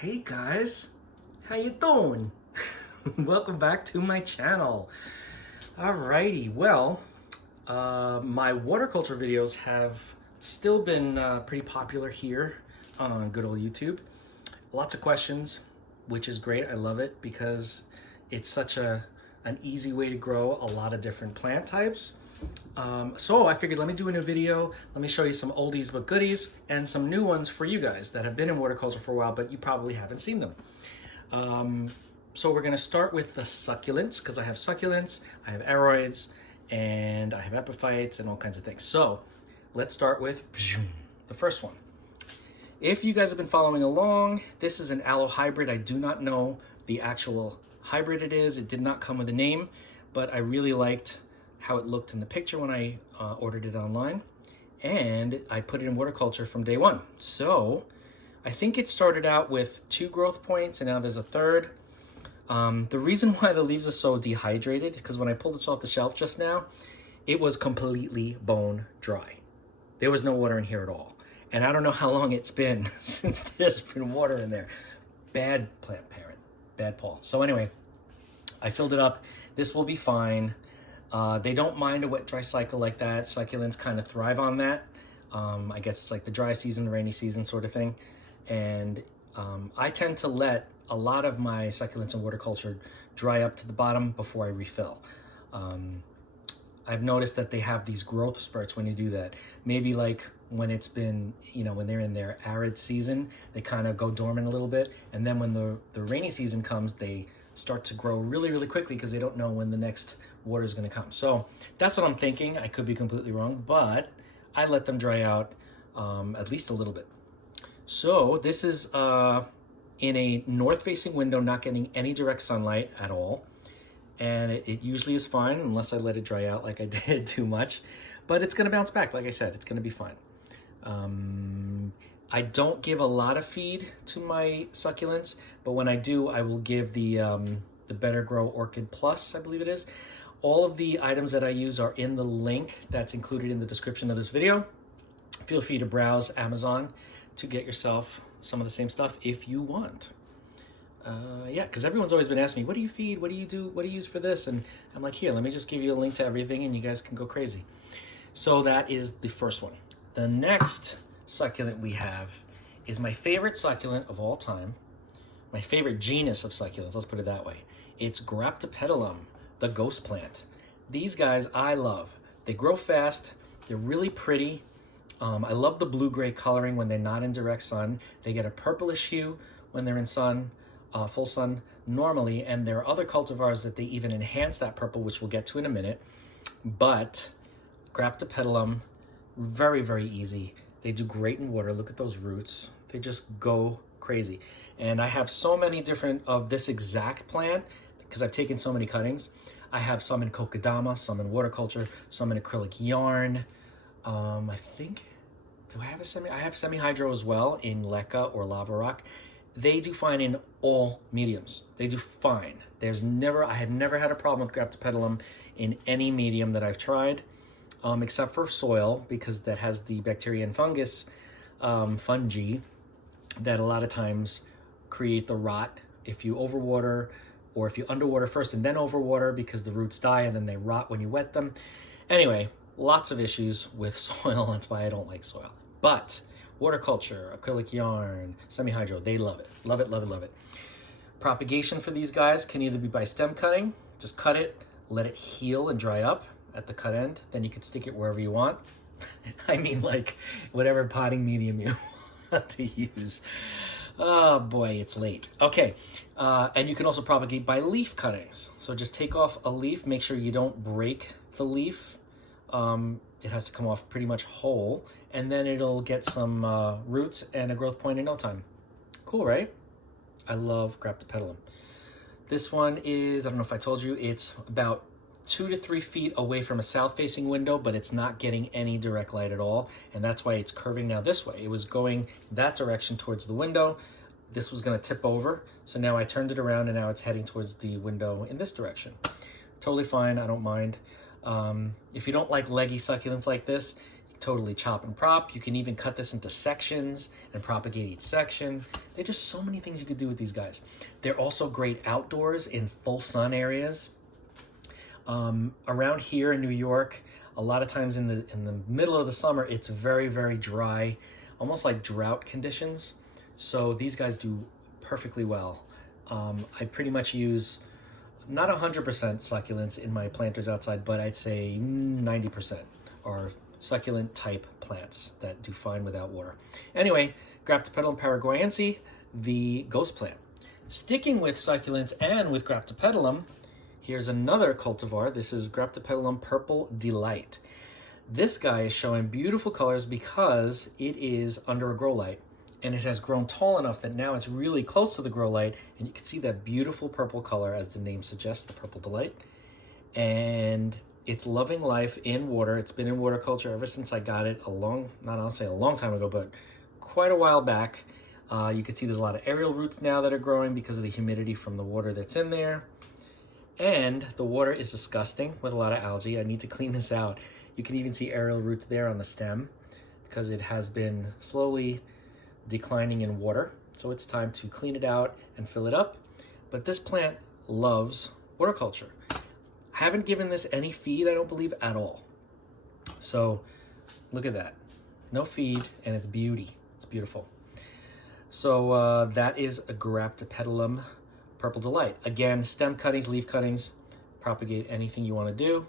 Hey guys, how you doing? Welcome back to my channel. Alrighty, well, my water culture videos have still been pretty popular here on good old YouTube. Lots of questions, which is great. I love it because it's such an easy way to grow a lot of different plant types. So I figured let me do a new video. Let me show you some oldies but goodies and some new ones for you guys that have been in water culture for a while, but you probably haven't seen them. So we're gonna start with the succulents because I have succulents, I have aroids, and I have epiphytes and all kinds of things. So let's start with the first one. If you guys have been following along, this is an aloe hybrid. I do not know the actual hybrid it is. It did not come with a name, but I really liked how it looked in the picture when I ordered it online, and I put it in water culture from day one. So I think it started out with 2 growth points and now there's a third. The reason why the leaves are so dehydrated is because when I pulled this off the shelf just now, it was completely bone dry. There was no water in here at all. And I don't know how long it's been since there's been water in there. Bad plant parent, bad Paul. So anyway, I filled it up. This will be fine. They don't mind a wet dry cycle like that. Succulents kind of thrive on that. I guess it's like the dry season, the rainy season sort of thing. And I tend to let a lot of my succulents in water culture dry up to the bottom before I refill. I've noticed that they have these growth spurts when you do that. Maybe like when it's been, when they're in their arid season, they kind of go dormant a little bit. And then when the rainy season comes, they start to grow really, really quickly because they don't know when the next water is going to come. So that's what I'm thinking. I could be completely wrong, but I let them dry out at least a little bit. So this is in a north-facing window, not getting any direct sunlight at all. And it usually is fine unless I let it dry out like I did too much. But it's going to bounce back. Like I said, it's going to be fine. I don't give a lot of feed to my succulents, but when I do, I will give the Better Grow Orchid Plus, I believe it is. All of the items that I use are in the link that's included in the description of this video. Feel free to browse Amazon to get yourself some of the same stuff if you want. Yeah, because everyone's always been asking me, what do you feed? What do you do? What do you use for this? And I'm like, here, let me just give you a link to everything and you guys can go crazy. So that is the first one. The next succulent we have is my favorite succulent of all time. My favorite genus of succulents, let's put it that way. It's Graptopetalum, the ghost plant. These guys I love. They grow fast, they're really pretty. I love the blue-gray coloring when they're not in direct sun. They get a purplish hue when they're in sun, full sun normally, and there are other cultivars that they even enhance that purple, which we'll get to in a minute. But Graptopetalum, very, very easy. They do great in water. Look at those roots. They just go crazy. And I have so many different of this exact plant because I've taken so many cuttings. I have some in Kokedama, some in water culture, some in acrylic yarn. I think, do I have a I have semi-hydro as well in Leca or Lava Rock. They do fine in all mediums. They do fine. I have never had a problem with Graptopetalum in any medium that I've tried, except for soil, because that has the bacteria and fungus, fungi, that a lot of times create the rot if you overwater, or if you underwater first and then overwater because the roots die and then they rot when you wet them. Anyway, lots of issues with soil. That's why I don't like soil. But water culture, acrylic yarn, semi-hydro, they love it. Love it, love it, love it. Propagation for these guys can either be by stem cutting. Just cut it, let it heal and dry up at the cut end. Then you can stick it wherever you want. I mean, like whatever potting medium you want to use. Oh boy, it's late. Okay, and you can also propagate by leaf cuttings. So just take off a leaf, make sure you don't break the leaf. It has to come off pretty much whole, and then it'll get some roots and a growth point in no time. Cool, right? I love Graptopetalum. This one is, I don't know if I told you, it's about 2 to 3 feet away from a south-facing window, but it's not getting any direct light at all, and that's why it's curving now this way. It was going that direction towards the window. This was going to tip over, so now I turned it around, and now it's heading towards the window in this direction. Totally fine, I don't mind. If you don't like leggy succulents like this, totally chop and prop. You can even cut this into sections and propagate each section. There's just so many things you could do with these guys. They're also great outdoors in full sun areas. Around here in New York, a lot of times in the middle of the summer, it's very, very dry, almost like drought conditions. So these guys do perfectly well. I pretty much use not 100% succulents in my planters outside, but I'd say 90% are succulent type plants that do fine without water. Anyway, Graptopedilum paraguayense, the ghost plant. Sticking with succulents and with Graptopedilum, here's another cultivar. This is Graptopedilum Purple Delight. This guy is showing beautiful colors because it is under a grow light, and it has grown tall enough that now it's really close to the grow light, and you can see that beautiful purple color, as the name suggests, the Purple Delight. And it's loving life in water. It's been in water culture ever since I got it not I'll say a long time ago, but quite a while back. You can see there's a lot of aerial roots now that are growing because of the humidity from the water that's in there. And the water is disgusting with a lot of algae. I need to clean this out. You can even see aerial roots there on the stem because it has been slowly declining in water. So it's time to clean it out and fill it up. But this plant loves water culture. I haven't given this any feed, I don't believe, at all. So look at that. No feed, and it's beauty. It's beautiful. So that is a Graptopedilum Purple Delight. Again, stem cuttings, leaf cuttings, propagate anything you want to do.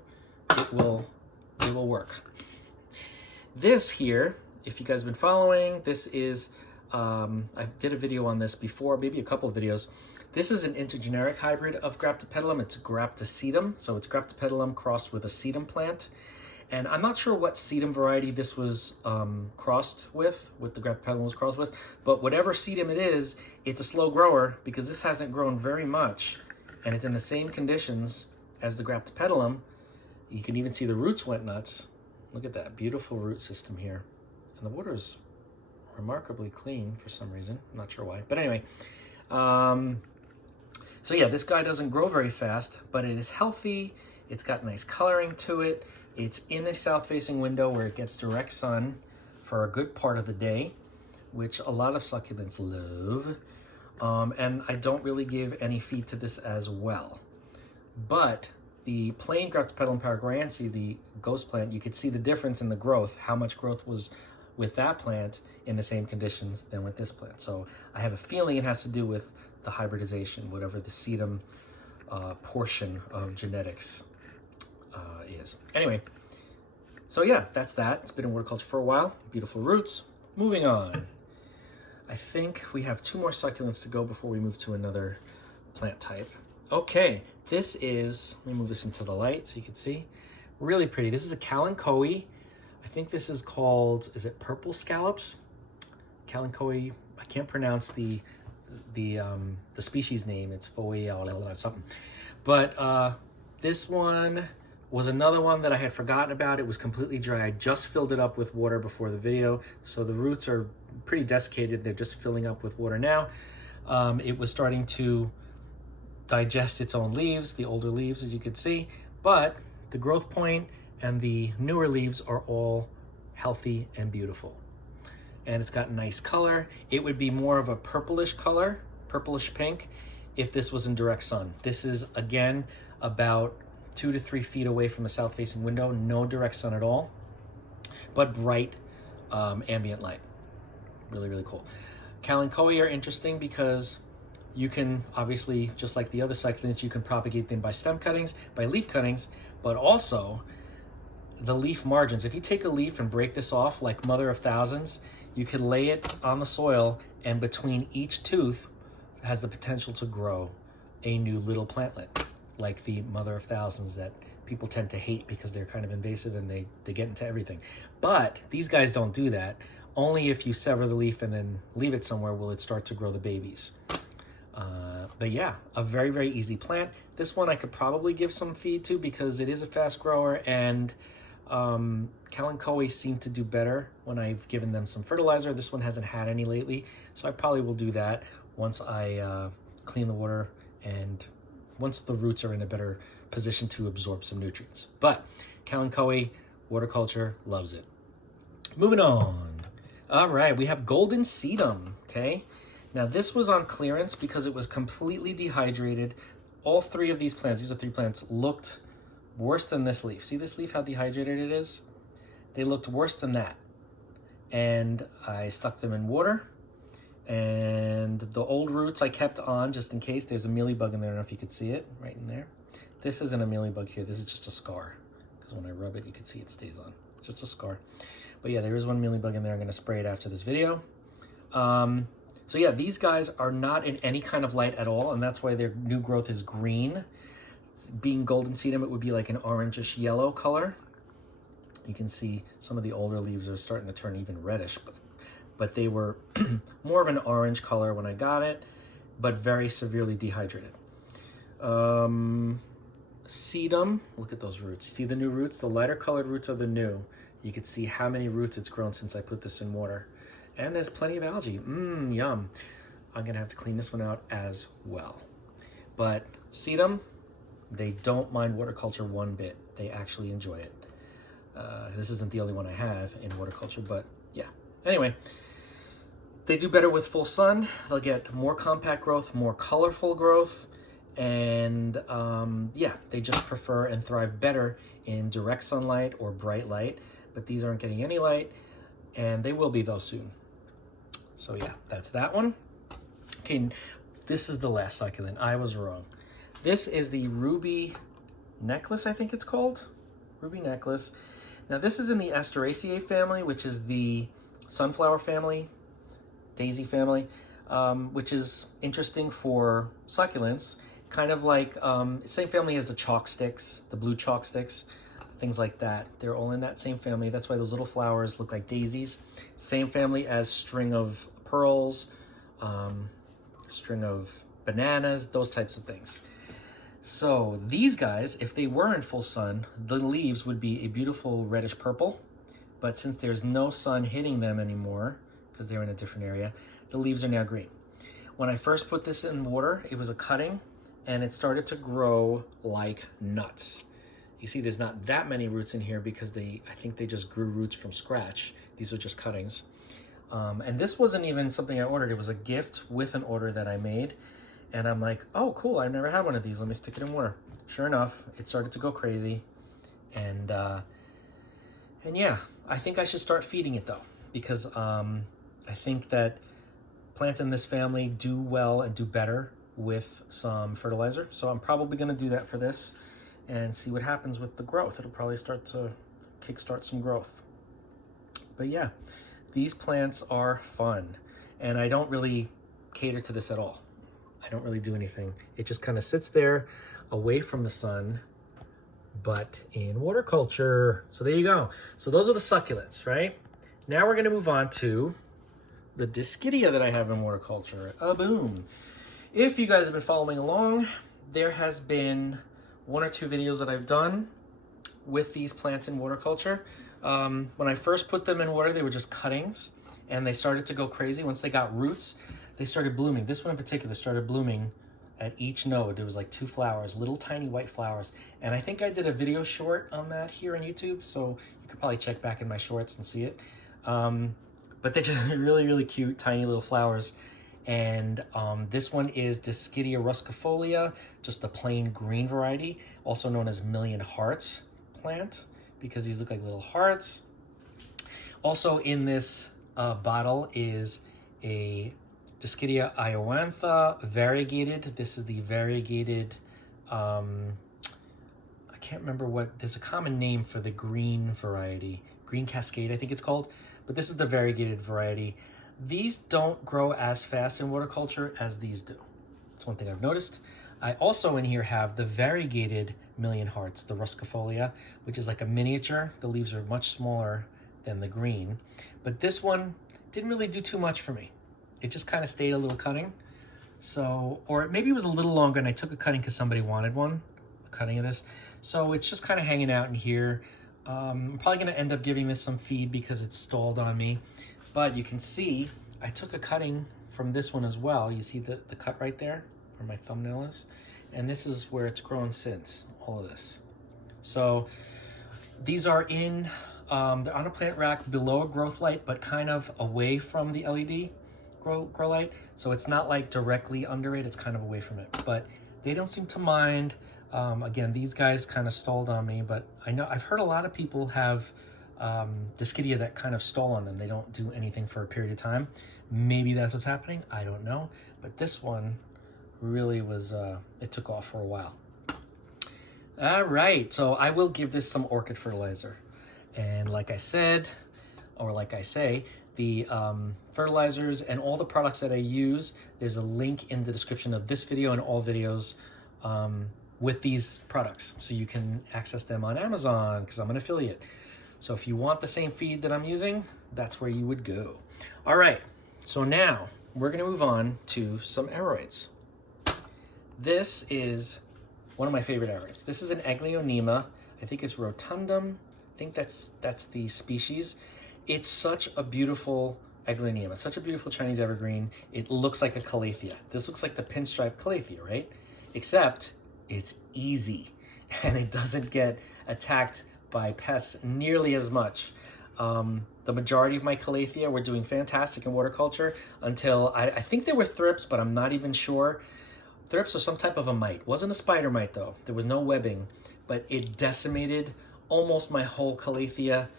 It will work. This here, if you guys have been following, this is, I did a video on this before, maybe a couple of videos. This is an intergeneric hybrid of Graptopedilum. It's Graptosedum, so it's Graptopedilum crossed with a sedum plant. And I'm not sure what sedum variety this was crossed with, what the Graptopedilum was crossed with, but whatever sedum it is, it's a slow grower because this hasn't grown very much, and it's in the same conditions as the Graptopedilum. You can even see the roots went nuts. Look at that beautiful root system here. And the water's remarkably clean for some reason. I'm not sure why, but anyway. So yeah, this guy doesn't grow very fast, but it is healthy. It's got nice coloring to it. It's in a south-facing window where it gets direct sun for a good part of the day, which a lot of succulents love. And I don't really give any feed to this as well. But the plain Graptopedilum paraguayense, the ghost plant, you could see the difference in the growth, how much growth was with that plant in the same conditions than with this plant. So I have a feeling it has to do with the hybridization, whatever the sedum portion of genetics is. Anyway, so yeah, that's that. It's been in water culture for a while. Beautiful roots. Moving on. I think we have 2 more succulents to go before we move to another plant type. Okay, this is, let me move this into the light so you can see. Really pretty. This is a Kalanchoe. I think this is called, is it purple scallops? Kalanchoe, I can't pronounce the species name. It's Foea something. But this one was another one that I had forgotten about. It was completely dry. I just filled it up with water before the video. So the roots are pretty desiccated. They're just filling up with water now. It was starting to digest its own leaves, the older leaves, as you could see. But the growth point and the newer leaves are all healthy and beautiful. And it's got nice color. It would be more of a purplish color, purplish pink, if this was in direct sun. This is, again, about 2 to 3 feet away from the south-facing window, no direct sun at all, but bright ambient light. Really, really cool. Kalanchoe are interesting because you can, obviously, just like the other succulents, you can propagate them by stem cuttings, by leaf cuttings, but also the leaf margins. If you take a leaf and break this off like Mother of Thousands, you can lay it on the soil, and between each tooth has the potential to grow a new little plantlet, like the Mother of Thousands that people tend to hate because they're kind of invasive and they get into everything. But these guys don't do that. Only if you sever the leaf and then leave it somewhere will it start to grow the babies. But yeah, a very, very easy plant. This one I could probably give some feed to because it is a fast grower, and Kalanchoe seem to do better when I've given them some fertilizer. This one hasn't had any lately, so I probably will do that once I clean the water and once the roots are in a better position to absorb some nutrients. But Kalanchoe, water culture, loves it. Moving on. All right, we have Golden Sedum, okay? Now this was on clearance because it was completely dehydrated. All three of these plants, these are 3 plants, looked worse than this leaf. See this leaf, how dehydrated it is? They looked worse than that. And I stuck them in water. And the old roots I kept on just in case. There's a mealybug in there. I don't know if you could see it right in there. This isn't a mealybug here. This is just a scar. Because when I rub it, you can see it stays on. Just a scar. But yeah, there is one mealybug in there. I'm going to spray it after this video. So yeah, these guys are not in any kind of light at all. And that's why their new growth is green. Being Golden Sedum, it would be like an orangish yellow color. You can see some of the older leaves are starting to turn even reddish, but they were more of an orange color when I got it, but very severely dehydrated. Sedum, look at those roots. See the new roots? The lighter colored roots are the new. You can see how many roots it's grown since I put this in water. And there's plenty of algae. Yum. I'm gonna have to clean this one out as well. But sedum, they don't mind water culture one bit. They actually enjoy it. This isn't the only one I have in water culture, but yeah. Anyway, they do better with full sun. They'll get more compact growth, more colorful growth, and yeah, they just prefer and thrive better in direct sunlight or bright light, but these aren't getting any light, and they will be though soon. So yeah, that's that one. Okay, this is the last succulent. I was wrong. This is the Ruby Necklace, I think it's called. Ruby Necklace. Now this is in the Asteraceae family, which is the sunflower family, daisy family, which is interesting for succulents. Kind of like, same family as the chalk sticks, the blue chalk sticks, things like that. They're all in that same family. That's why those little flowers look like daisies. Same family as string of pearls, string of bananas, those types of things. So these guys, if they were in full sun, the leaves would be a beautiful reddish purple. But since there's no sun hitting them anymore, because they're in a different area, the leaves are now green. When I first put this in water, it was a cutting, and it started to grow like nuts. You see there's not that many roots in here because I think they just grew roots from scratch. These are just cuttings. And this wasn't even something I ordered. It was a gift with an order that I made. And I'm like, oh, cool, I've never had one of these. Let me stick it in water. Sure enough, it started to go crazy. And yeah, I think I should start feeding it though, because I think that plants in this family do well and do better with some fertilizer. So I'm probably gonna do that for this and see what happens with the growth. It'll probably start to kickstart some growth. But yeah, these plants are fun. And I don't really cater to this at all. I don't really do anything. It just kind of sits there away from the sun, but in water culture. So there you go. So those are the succulents, right? Now we're gonna move on to the Dischidia that I have in water culture. Boom. If you guys have been following along, there has been 1 or 2 videos that I've done with these plants in water culture. When I first put them in water, they were just cuttings, and they started to go crazy. Once they got roots, they started blooming. This one in particular started blooming at each node. There was like 2 flowers, little tiny white flowers. And I think I did a video short on that here on YouTube, so you could probably check back in my shorts and see it. But they're just really, really cute, tiny little flowers. And this one is Dischidia ruscifolia, just the plain green variety, also known as Million Hearts plant, because these look like little hearts. Also in this bottle is a Dischidia iowantha variegated. This is the variegated, I can't remember what, there's a common name for the green variety. Green Cascade, I think it's called. But this is the variegated variety. These don't grow as fast in water culture as these do. That's one thing I've noticed. I also in here have the variegated Million Hearts, the ruscifolia, which is like a miniature. The leaves are much smaller than the green. But this one didn't really do too much for me. It just kind of stayed a little cutting. So, or maybe it was a little longer and I took a cutting because somebody wanted one, a cutting of this. So it's just kind of hanging out in here. I'm probably gonna end up giving this some feed because it's stalled on me. But you can see, I took a cutting from this one as well. You see the cut right there where my thumbnail is? And this is where it's grown since, all of this. So these are in They're on a plant rack below a growth light, but kind of away from the LED grow light. So it's not like directly under it, it's kind of away from it. But they don't seem to mind. Again, these guys kind of stalled on me, but I know I've heard a lot of people have Dischidia that kind of stall on them. They don't do anything for a period of time. Maybe that's what's happening. I don't know. But this one really was, it took off for a while. All right, so I will give this some orchid fertilizer. And like I said, or like I say, the fertilizers and all the products that I use, there's a link in the description of this video and all videos with these products. So you can access them on Amazon because I'm an affiliate. So if you want the same feed that I'm using, that's where you would go. All right, so now we're gonna move on to some aroids. This is one of my favorite aroids. This is an Aglaonema. I think it's rotundum. I think that's the species. It's such a beautiful Aglaonema, such a beautiful Chinese evergreen. It looks like a calathea. This looks like the pinstripe calathea, right? Except it's easy and it doesn't get attacked by pests nearly as much. The majority of my calathea were doing fantastic in water culture until I think they were thrips, but I'm not even sure. Thrips or some type of a mite. Wasn't a spider mite though. There was no webbing, but it decimated almost my whole calathea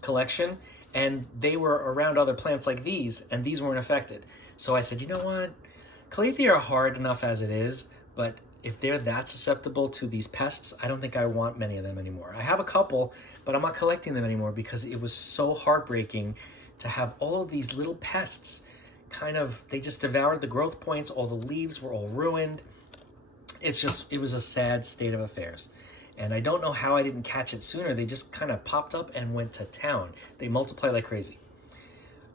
collection. And they were around other plants like these, and these weren't affected. So I said, you know what? Calathea are hard enough as it is, but if they're that susceptible to these pests, I don't think I want many of them anymore. I have a couple, but I'm not collecting them anymore because it was so heartbreaking to have all of these little pests they just devoured the growth points. All the leaves were all ruined. It was a sad state of affairs. And I don't know how I didn't catch it sooner. They just kind of popped up and went to town. They multiply like crazy.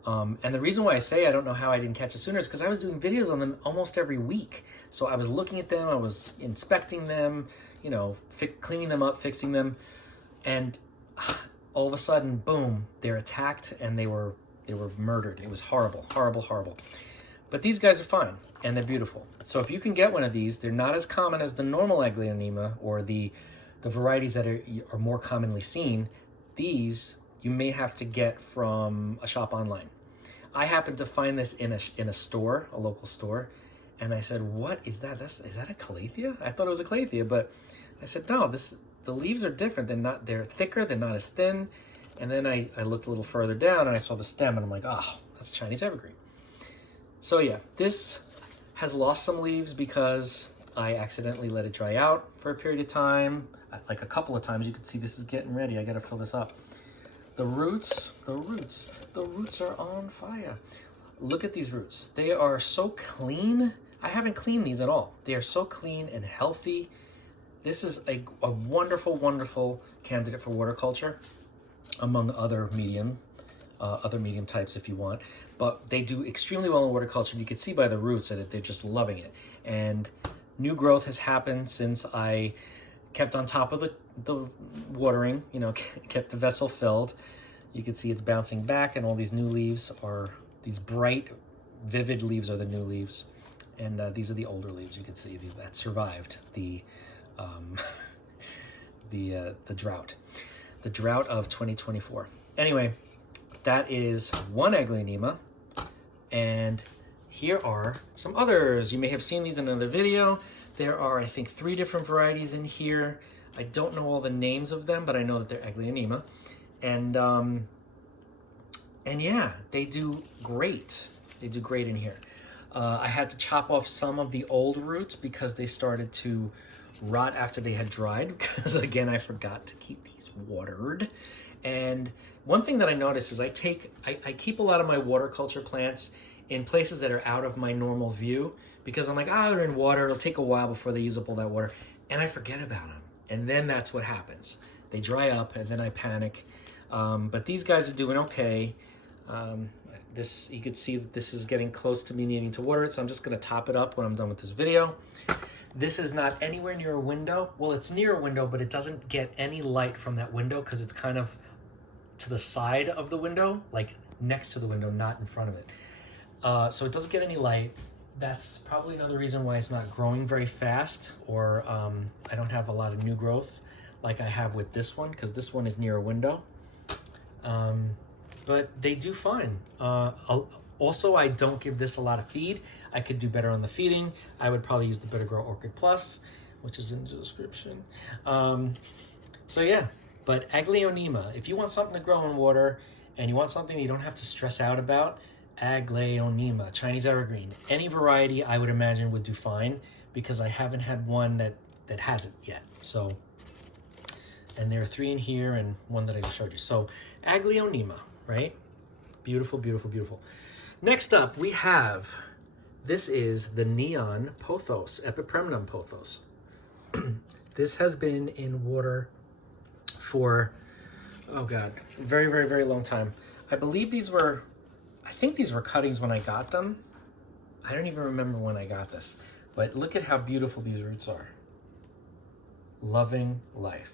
And the reason why I say I don't know how I didn't catch it sooner is because I was doing videos on them almost every week. So I was looking at them, I was inspecting them, you know, cleaning them up, fixing them. And all of a sudden, boom, they're attacked and they were murdered. It was horrible, horrible, horrible. But these guys are fine and they're beautiful. So if you can get one of these, they're not as common as the normal Aglaonema or the varieties that are more commonly seen. These you may have to get from a shop online. I happened to find this in a store, a local store, and I said, "What is that? Is that a calathea?" I thought it was a calathea, but I said, "No, the leaves are different. They're thicker. They're not as thin." And then I looked a little further down and I saw the stem, and I'm like, "Oh, that's a Chinese evergreen." So yeah, this has lost some leaves because I accidentally let it dry out for a period of time, like a couple of times. You can see this is getting ready. I got to fill this up. The roots are on fire. Look at these roots. They are so clean. I haven't cleaned these at all. They are so clean and healthy. This is a wonderful, wonderful candidate for water culture, among other medium types if you want. But they do extremely well in water culture. You can see by the roots that they're just loving it. And new growth has happened since I kept on top of the watering, you know, kept the vessel filled. You can see it's bouncing back, and all these new leaves are, these bright, vivid leaves are the new leaves. And these are the older leaves. You can see that survived the drought. The drought of 2024. Anyway, that is one Aglaonema. And here are some others. You may have seen these in another video. There are, I think, 3 different varieties in here. I don't know all the names of them, but I know that they're Aglaonema. And yeah, they do great. They do great in here. I had to chop off some of the old roots because they started to rot after they had dried, because again, I forgot to keep these watered. And one thing that I noticed is I keep a lot of my water culture plants in places that are out of my normal view, because I'm like, they're in water, it'll take a while before they use up all that water, and I forget about them. And then that's what happens. They dry up, and then I panic. But these guys are doing okay. You can see that this is getting close to me needing to water it, so I'm just gonna top it up when I'm done with this video. This is not anywhere near a window. Well, it's near a window, but it doesn't get any light from that window because it's kind of to the side of the window, like next to the window, not in front of it. So it doesn't get any light. That's probably another reason why it's not growing very fast, or I don't have a lot of new growth like I have with this one, because this one is near a window. But they do fine. Also, I don't give this a lot of feed. I could do better on the feeding. I would probably use the Better Grow Orchid Plus, which is in the description. So yeah, but Aglaonema, if you want something to grow in water and you want something that you don't have to stress out about, Aglaonema, Chinese evergreen, any variety I would imagine would do fine, because I haven't had one that hasn't yet. So, and there are 3 in here and one that I just showed you. So Aglaonema, right? Beautiful, beautiful, beautiful. Next up, we have, this is the Neon Pothos, Epipremnum Pothos. This has been in water for, oh God, very, very, very long time. I believe these were, I think these were cuttings when I got them. I don't even remember when I got this, but look at how beautiful these roots are. Loving life.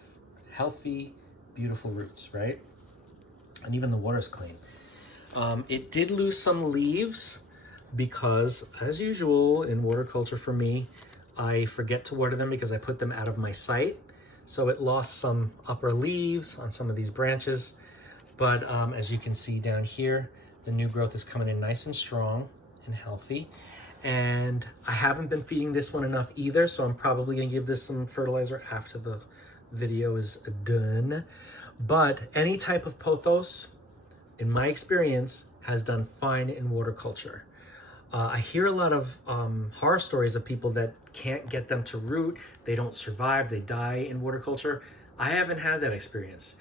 Healthy, beautiful roots, right? And even the water's clean. It did lose some leaves because, as usual in water culture for me, I forget to water them because I put them out of my sight. So it lost some upper leaves on some of these branches. But as you can see down here, the new growth is coming in nice and strong and healthy. And I haven't been feeding this one enough either, so I'm probably gonna give this some fertilizer after the video is done. But any type of pothos, in my experience, has done fine in water culture. I hear a lot of horror stories of people that can't get them to root, they don't survive, they die in water culture. I haven't had that experience.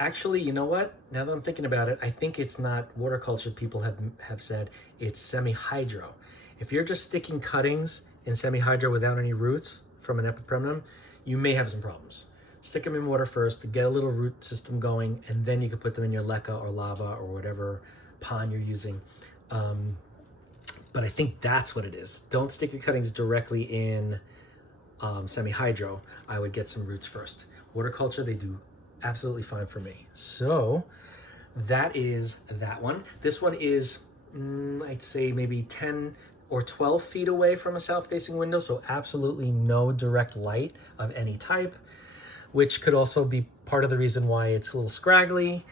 Actually, you know what? Now that I'm thinking about it, I think it's not water culture people have said, it's semi-hydro. If you're just sticking cuttings in semi-hydro without any roots from an epipremnum, you may have some problems. Stick them in water first to get a little root system going, and then you can put them in your leca or lava or whatever pond you're using. But I think that's what it is. Don't stick your cuttings directly in semi-hydro. I would get some roots first. Water culture, they do absolutely fine for me. So that is that one. This one is, I'd say maybe 10 or 12 feet away from a south-facing window, so absolutely no direct light of any type, which could also be part of the reason why it's a little scraggly,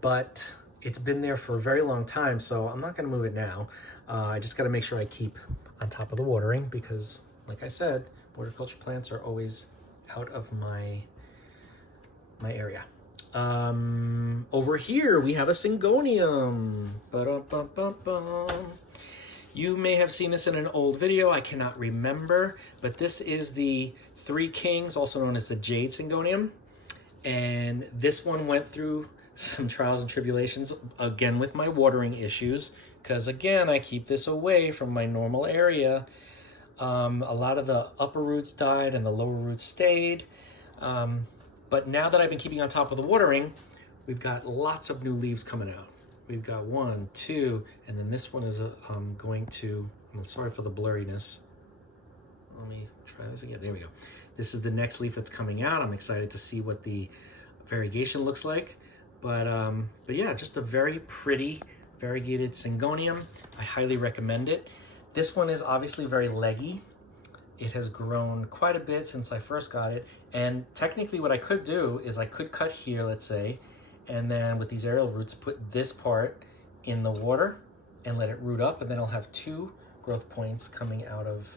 but it's been there for a very long time, so I'm not gonna move it now. I just gotta make sure I keep on top of the watering because, like I said, horticulture plants are always out of my area. Over here, we have a Syngonium. Ba-dum-bum-bum-bum. You may have seen this in an old video, I cannot remember, but this is the Three Kings, also known as the Jade Syngonium. And this one went through some trials and tribulations, again with my watering issues, because again, I keep this away from my normal area. A lot of the upper roots died and the lower roots stayed. But now that I've been keeping on top of the watering, we've got lots of new leaves coming out. We've got 1, 2, and then this one is going to, I'm sorry for the blurriness. Let me try this again. There we go. This is the next leaf that's coming out. I'm excited to see what the variegation looks like. But yeah, just a very pretty variegated Syngonium. I highly recommend it. This one is obviously very leggy. It has grown quite a bit since I first got it. And technically what I could do is I could cut here, let's say, and then with these aerial roots, put this part in the water and let it root up. And then I'll have 2 growth points coming out of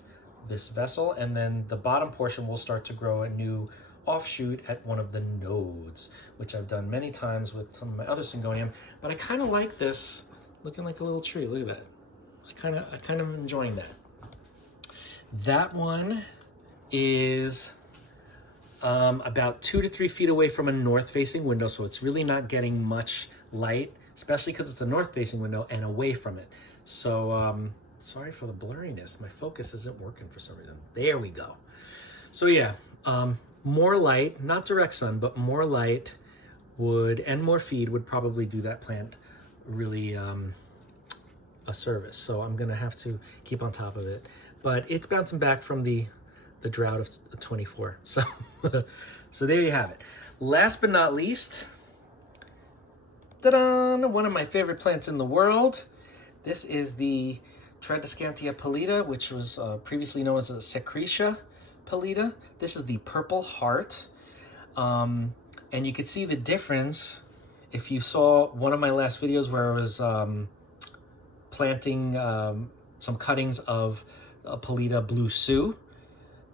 this vessel. And then the bottom portion will start to grow a new offshoot at one of the nodes, which I've done many times with some of my other Syngonium. But I kind of like this looking like a little tree. Look at that. I kind of enjoying that. That one is about 2 to 3 feet away from a north-facing window, so it's really not getting much light, especially because it's a north-facing window and away from it. So sorry for the blurriness. My focus isn't working for some reason. There we go. So yeah, more light, not direct sun, but more light would, and more feed would probably do that plant really a service. So I'm gonna have to keep on top of it. But it's bouncing back from the drought of 24. So, so there you have it. Last but not least, ta-da! One of my favorite plants in the world. This is the Tradescantia pallida, which was previously known as a Secretia. Pelita. This is the Purple Heart. And you could see the difference if you saw one of my last videos where I was planting some cuttings of a Pelita Blue Sioux.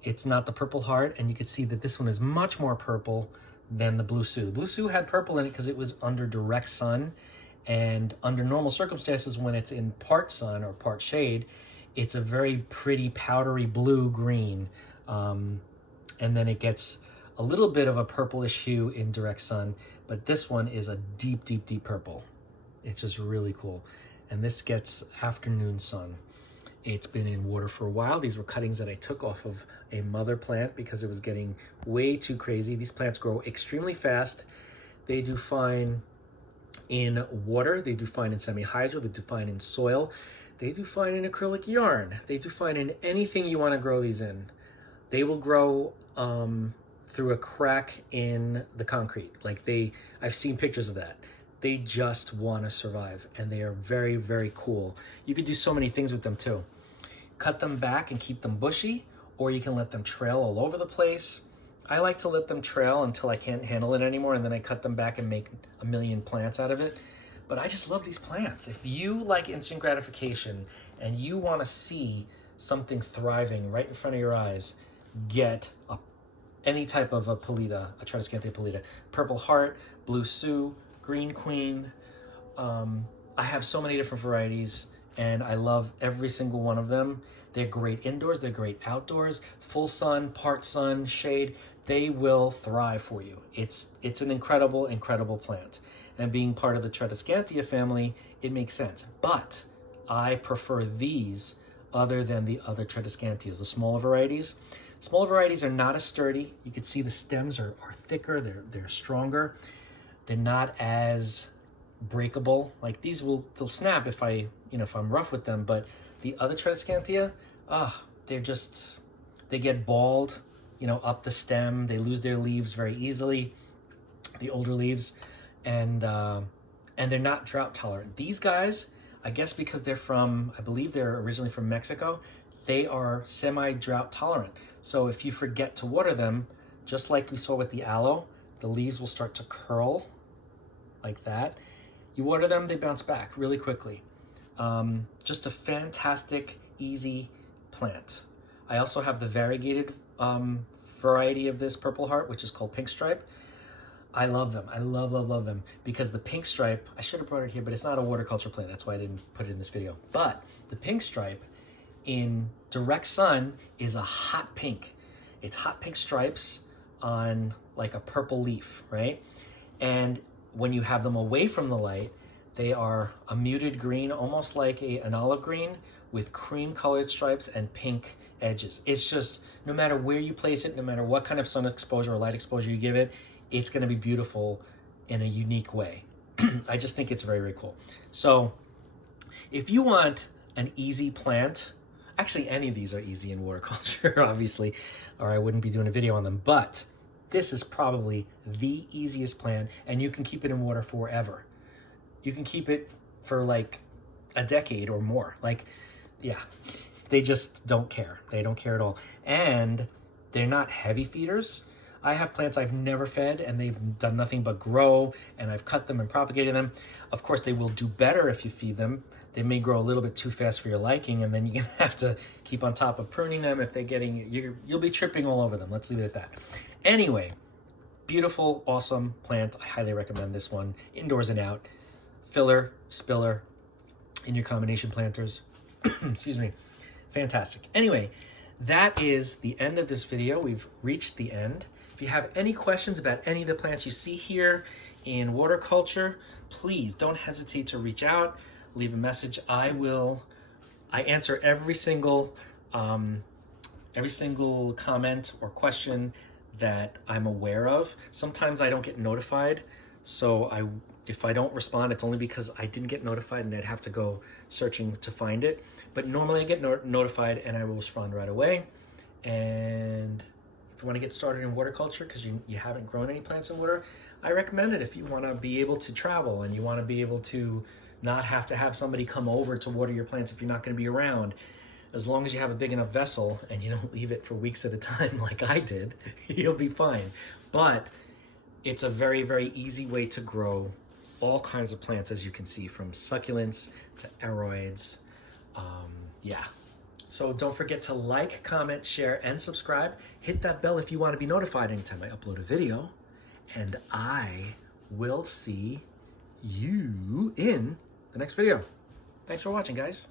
It's not the Purple Heart, and you can see that this one is much more purple than the Blue Sioux. The Blue Sioux had purple in it because it was under direct sun, and under normal circumstances, when it's in part sun or part shade, it's a very pretty powdery blue-green, and then it gets a little bit of a purplish hue in direct sun, but this one is a deep, deep, deep purple. It's just really cool. And this gets afternoon sun. It's been in water for a while. These were cuttings that I took off of a mother plant because it was getting way too crazy. These plants grow extremely fast. They do fine in water. They do fine in semi-hydro. They do fine in soil. They do fine in acrylic yarn. They do fine in anything you want to grow these in. They will grow through a crack in the concrete. I've seen pictures of that. They just want to survive, and they are very, very cool. You could do so many things with them too. Cut them back and keep them bushy, or you can let them trail all over the place. I like to let them trail until I can't handle it anymore, and then I cut them back and make a million plants out of it. But I just love these plants. If you like instant gratification and you want to see something thriving right in front of your eyes, get any type of a Pelita, a Tradescantia Pelita. Purple Heart, Blue Sioux, Green Queen. I have so many different varieties, and I love every single one of them. They're great indoors, they're great outdoors, full sun, part sun, shade. They will thrive for you. It's an incredible, incredible plant. And being part of the Tradescantia family, it makes sense. But I prefer these other than the other Tradescantias, the smaller varieties. Smaller varieties are not as sturdy. You can see the stems are thicker, they're stronger. They're not as breakable. Like these they'll snap if I'm rough with them, but the other Tradescantia, they get bald, up the stem. They lose their leaves very easily, the older leaves, and they're not drought tolerant. These guys, I guess because I believe they're originally from Mexico, they are semi-drought tolerant. So if you forget to water them, just like we saw with the aloe, the leaves will start to curl like that. You water them, they bounce back really quickly. Just a fantastic, easy plant. I also have the variegated variety of this Purple Heart, which is called Pink Stripe. I love them. I love, love, love them, because the Pink Stripe, I should have brought it here, but it's not a water culture plant. That's why I didn't put it in this video. But the Pink Stripe in direct sun is a hot pink. It's hot pink stripes on like a purple leaf, right? And when you have them away from the light, they are a muted green, almost like an olive green with cream colored stripes and pink edges. It's just, no matter where you place it, no matter what kind of sun exposure or light exposure you give it, it's gonna be beautiful in a unique way. I just think it's very, very cool. So if you want an easy plant, actually any of these are easy in water culture, obviously, or I wouldn't be doing a video on them, but this is probably the easiest plant, and you can keep it in water forever. You can keep it for like a decade or more. They just don't care. They don't care at all. And they're not heavy feeders. I have plants I've never fed, and they've done nothing but grow, and I've cut them and propagated them. Of course, they will do better if you feed them. They may grow a little bit too fast for your liking, and then you're gonna have to keep on top of pruning them if they're you'll be tripping all over them. Let's leave it at that. Anyway, beautiful, awesome plant. I highly recommend this one, indoors and out. Filler, spiller, in your combination planters. Excuse me. Fantastic. Anyway, that is the end of this video. We've reached the end. If you have any questions about any of the plants you see here in water culture, please don't hesitate to reach out, leave a message. I answer every single comment or question that I'm aware of. Sometimes I don't get notified, so if I don't respond, it's only because I didn't get notified and I'd have to go searching to find it. But normally I get notified and I will respond right away. And if you want to get started in water culture because you haven't grown any plants in water, I recommend it. If you want to be able to travel and you want to be able to not have to have somebody come over to water your plants if you're not going to be around, as long as you have a big enough vessel and you don't leave it for weeks at a time like I did, you'll be fine. But it's a very, very easy way to grow all kinds of plants, as you can see, from succulents to aroids. Yeah. So don't forget to like, comment, share, and subscribe. Hit that bell if you want to be notified anytime I upload a video. And I will see you in the next video. Thanks for watching, guys.